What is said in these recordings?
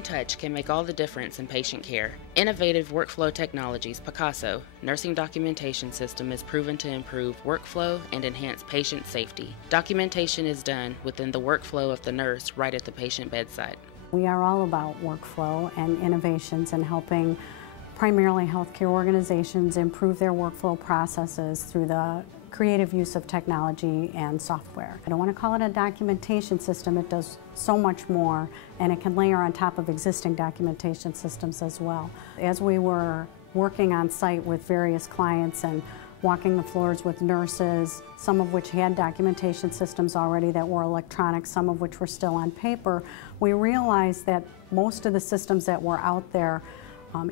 Human touch can make all the difference in patient care. Innovative workflow technologies Picaso nursing documentation system is proven to improve workflow and enhance patient safety. Documentation is done within the workflow of the nurse right at the patient bedside. We are all about workflow and innovations and helping primarily healthcare organizations improve their workflow processes through the creative use of technology and software. I don't want to call it a documentation system. It does so much more, and it can layer on top of existing documentation systems as well. As we were working on site with various clients and walking the floors with nurses, some of which had documentation systems already that were electronic, some of which were still on paper, we realized that most of the systems that were out there,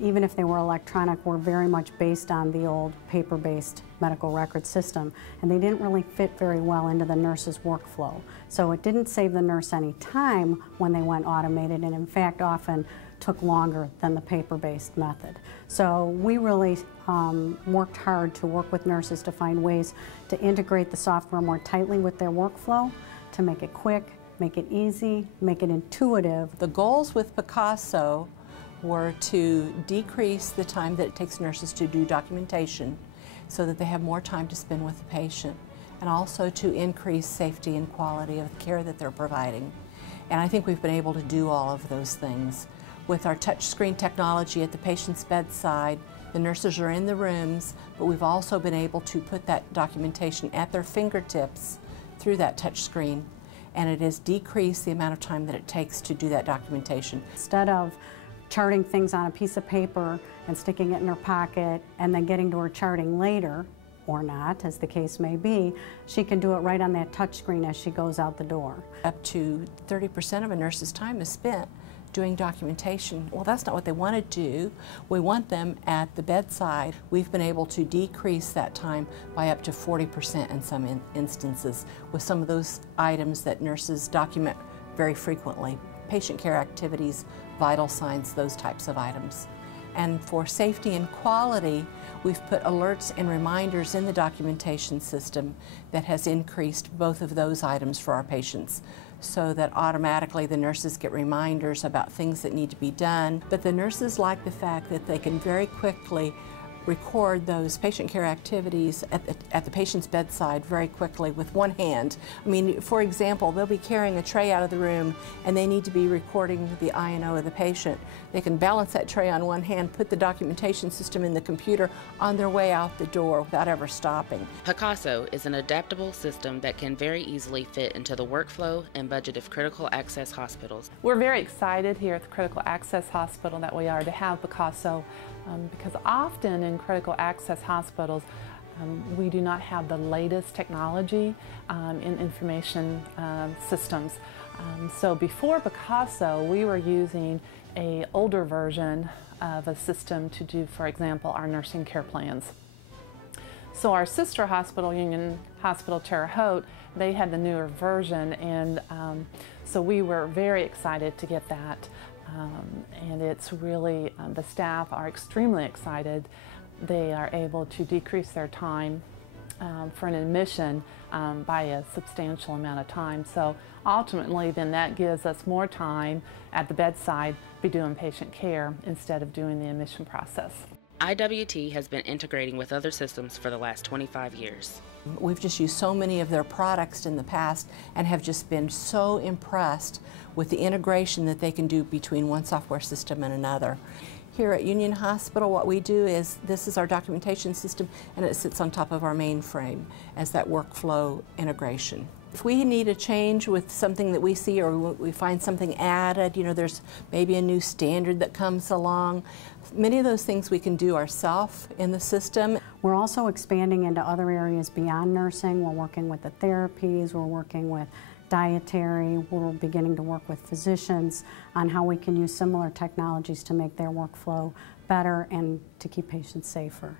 even if they were electronic, were very much based on the old paper-based medical record system, and they didn't really fit very well into the nurse's workflow. So it didn't save the nurse any time when they went automated, and in fact often took longer than the paper-based method. So we really worked hard to work with nurses to find ways to integrate the software more tightly with their workflow, to make it quick, make it easy, make it intuitive. The goals with Picaso were to decrease the time that it takes nurses to do documentation so that they have more time to spend with the patient, and also to increase safety and quality of the care that they're providing. And I think we've been able to do all of those things. With our touchscreen technology at the patient's bedside, the nurses are in the rooms, but we've also been able to put that documentation at their fingertips through that touchscreen, and it has decreased the amount of time that it takes to do that documentation. Instead of charting things on a piece of paper and sticking it in her pocket and then getting to her charting later, or not, as the case may be, she can do it right on that touch screen as she goes out the door. Up to 30% of a nurse's time is spent doing documentation. Well, that's not what they want to do. We want them at the bedside. We've been able to decrease that time by up to 40% in some instances with some of those items that nurses document very frequently. Patient care activities, vital signs, those types of items. And for safety and quality, we've put alerts and reminders in the documentation system that has increased both of those items for our patients, so that automatically the nurses get reminders about things that need to be done. But the nurses like the fact that they can very quickly record those patient care activities at the patient's bedside very quickly with one hand. I mean, for example, they'll be carrying a tray out of the room and they need to be recording the I&O of the patient. They can balance that tray on one hand, put the documentation system in the computer on their way out the door without ever stopping. Picaso is an adaptable system that can very easily fit into the workflow and budget of critical access hospitals. We're very excited here at the Critical Access Hospital that we are to have Picaso because often in critical access hospitals we do not have the latest technology in information systems. So before Picaso, we were using an older version of a system to do, for example, our nursing care plans. So our sister hospital, Union Hospital Terre Haute, they had the newer version, and so we were very excited to get that. And it's really, the staff are extremely excited. They are able to decrease their time for an admission by a substantial amount of time. So ultimately then that gives us more time at the bedside to be doing patient care instead of doing the admission process. IWT has been integrating with other systems for the last 25 years. We've just used so many of their products in the past and have just been so impressed with the integration that they can do between one software system and another. Here at Union Hospital, what we do is, this is our documentation system, and it sits on top of our mainframe as that workflow integration. If we need a change with something that we see, or we find something added, you know, there's maybe a new standard that comes along, many of those things we can do ourselves in the system. We're also expanding into other areas beyond nursing. We're working with the therapies, we're working with dietary, we're beginning to work with physicians on how we can use similar technologies to make their workflow better and to keep patients safer.